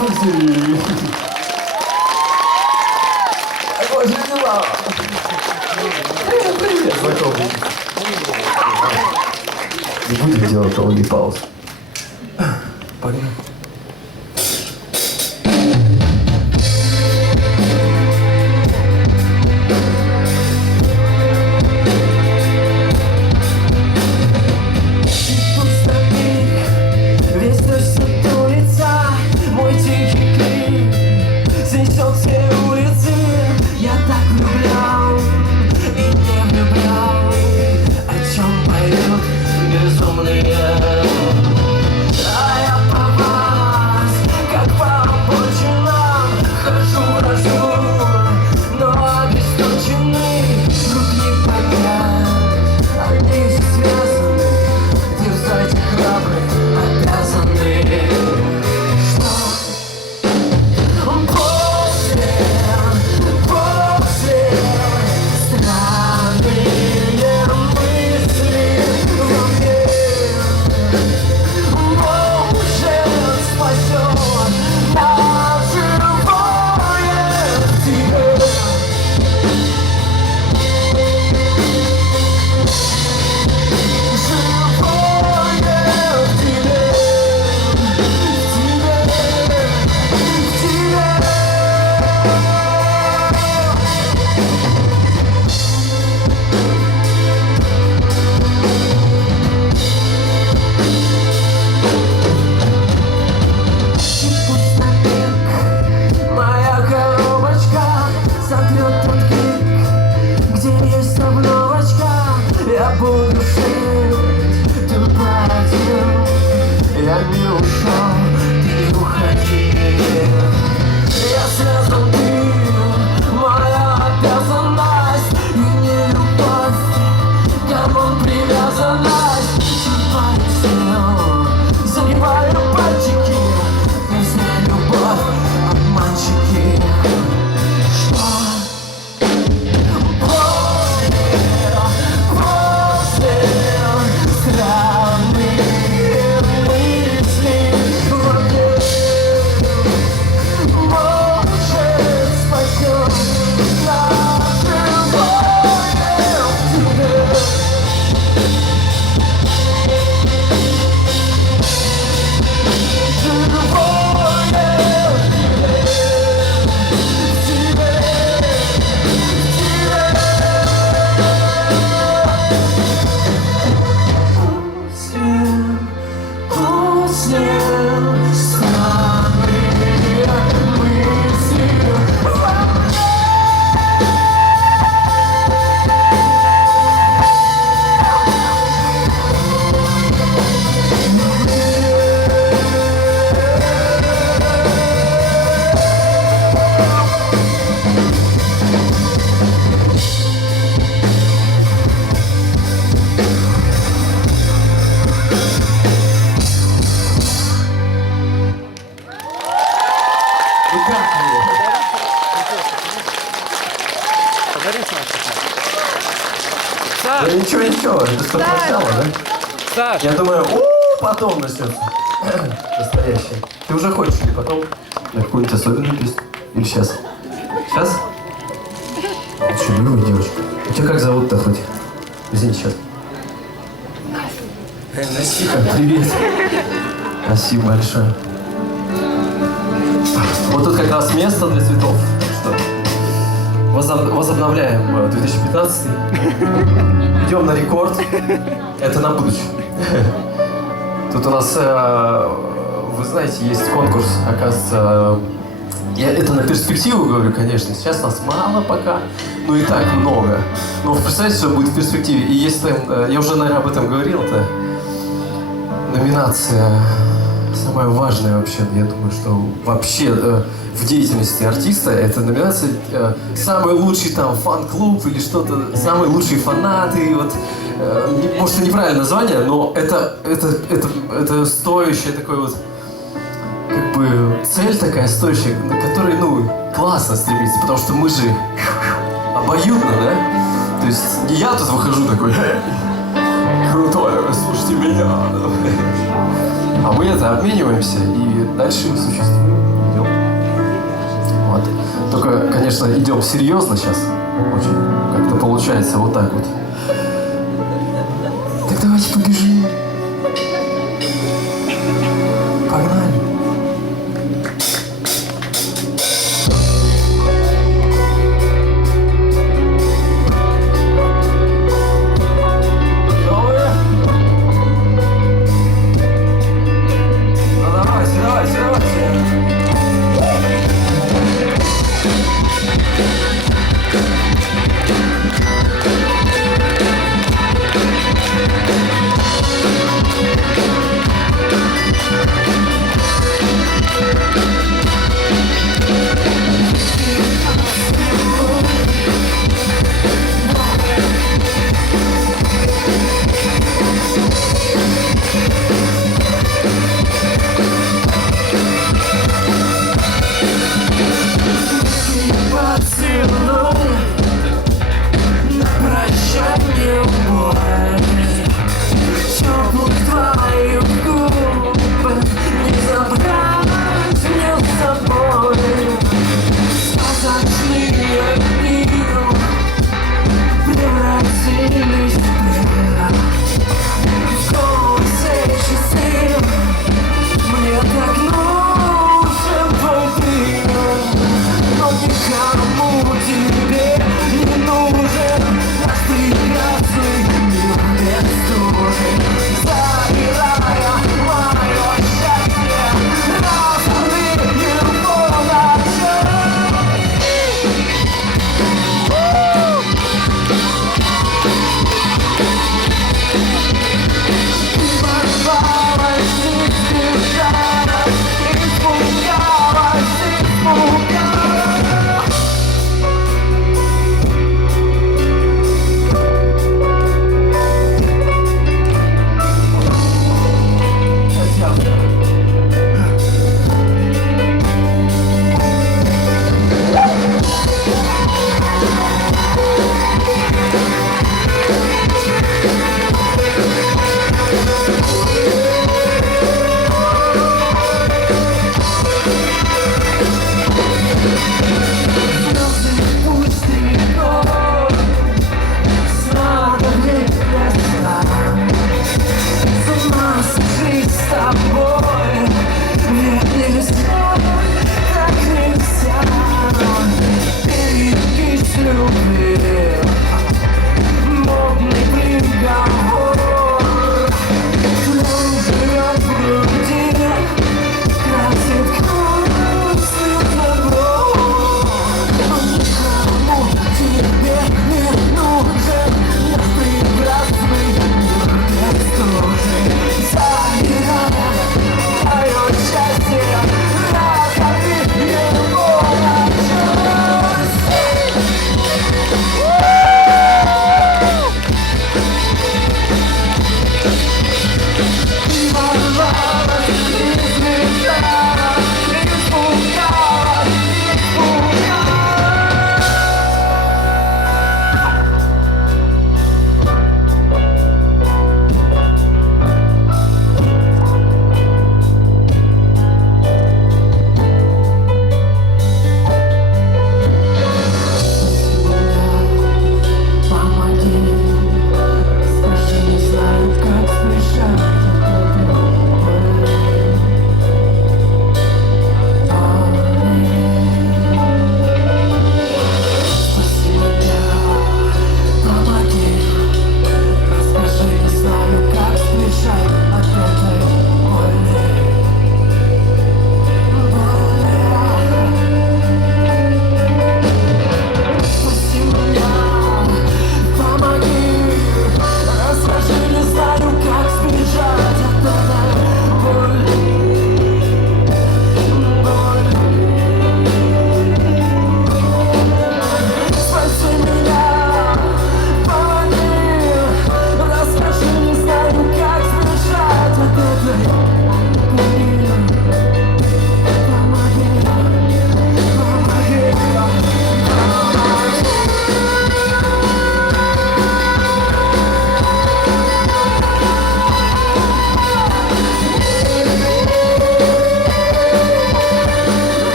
Здравствуйте! Как ваши дела? Привет, знакомый. Не будем делать долгий пауз. Погнали. Да ничего, это что начало, да? Саш! Я думаю, потом начнется. Настоящее. Ты уже хочешь или потом? На какую-нибудь особенную песню? Или сейчас? Сейчас? Чудовая девочка. А тебя как зовут-то хоть? Извини, сейчас. Настика, привет. Спасибо большое. Вот тут как раз место для цветов. Что возобновляем 2015. Идем на рекорд. Это на будущее. Тут у нас, вы знаете, есть конкурс, оказывается. Я это на перспективу говорю, конечно. Сейчас нас мало пока, ну и так много. Но представьте, что будет в перспективе. И есть там, я уже, наверное, об этом говорил, это номинация самая важная вообще. Я думаю, что вообще в деятельности артиста это номинация самый лучший там фан-клуб или что-то, самые лучшие фанаты. Вот, может, это неправильное название, но это стоящее такое вот, как бы цель такая стоящая, на которой, ну, классно стремиться, потому что мы же обоюдно, да? То есть не я тут выхожу такой крутой, слушайте меня, а мы это обмениваемся и дальше существуем. Вот. Только, конечно, идем серьезно сейчас. Очень как-то получается вот так вот. Так давайте побежим. Погнали.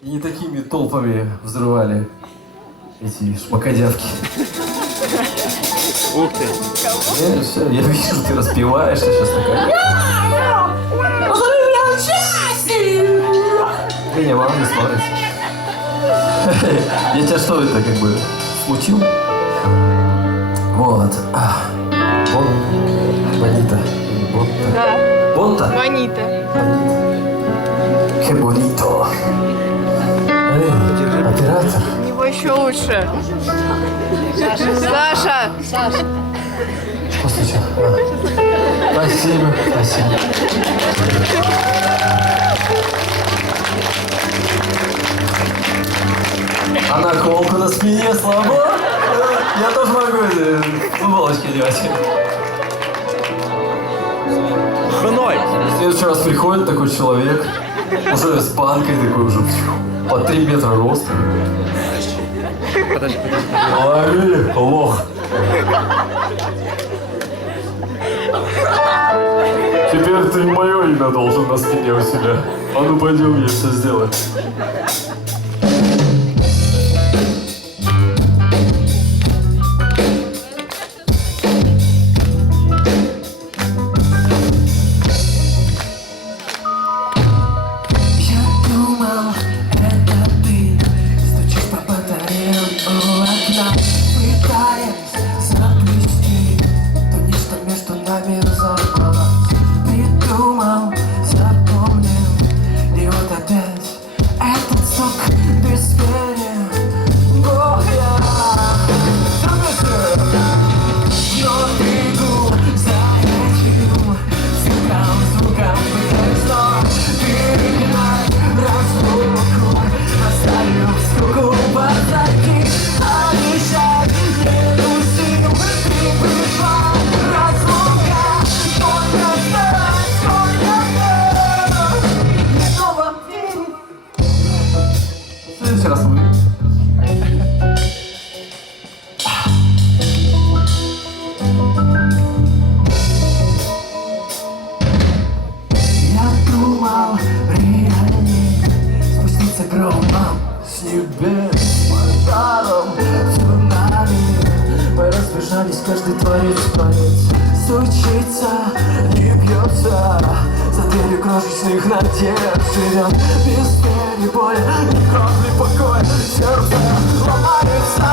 И не такими толпами взрывали эти шмакодявки. Ух ты. Все, я вижу, ты распеваешься сейчас такая. Да не, мама не смотрит. Я тебя что это как бы смутил? Вот. Бон... Бонита. Бонта. Да, Бонта? Бонита. Que bonito. Эй, оператор. У него еще лучше. Саша! Саша! Что случилось? Спасибо, спасибо. А наколку на спине слабо? Я тоже могу футболочки делать. Хной. В следующий раз приходит такой человек, уже с банкой такой уже по 3 метра роста. Подожди. Лови, лох. Теперь ты мое имя должен на спине у себя. А ну пойдем, я все сделаю. Сейчас мы. Я думал, реальней спуститься громом с небес пожаром, цунами. Мы разбежались, каждый творец творец. Стучится, не бьется, за дверью крошечных надежд живет без перебоя, ни капли покоя. Сердце ломается,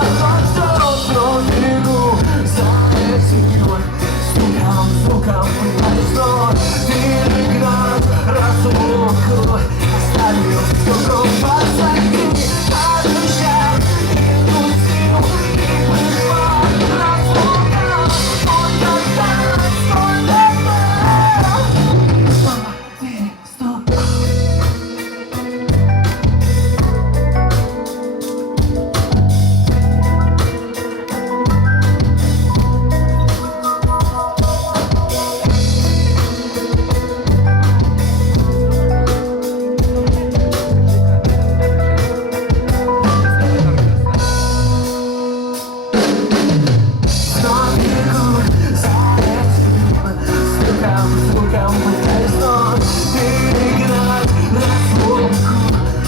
но ждет на берегу за этим стуком, звуком пытаясь вновь перегнать разлуку.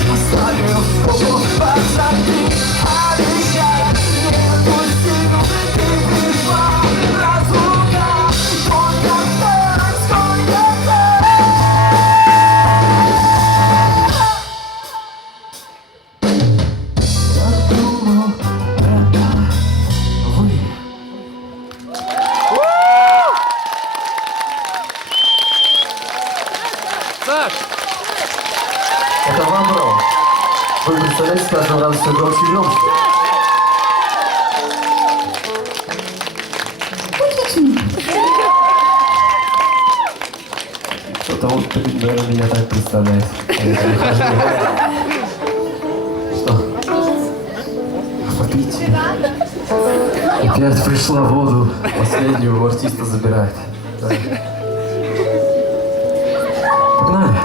Оставил все позади, обещай, не пустил, не пришла разлука. Сколько ждать, сколько ждать. Снова переступ. Саш! Это вам, бро. Вы представляете, с каждым разом все громче и громче. Кто-то вот, наверное, меня так представляет. Что? Попить. Опять пришла в воду. Последнюю у артиста забирает. Да. Погнали.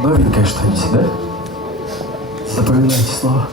Новенькое что-нибудь, да? Запоминайте слова.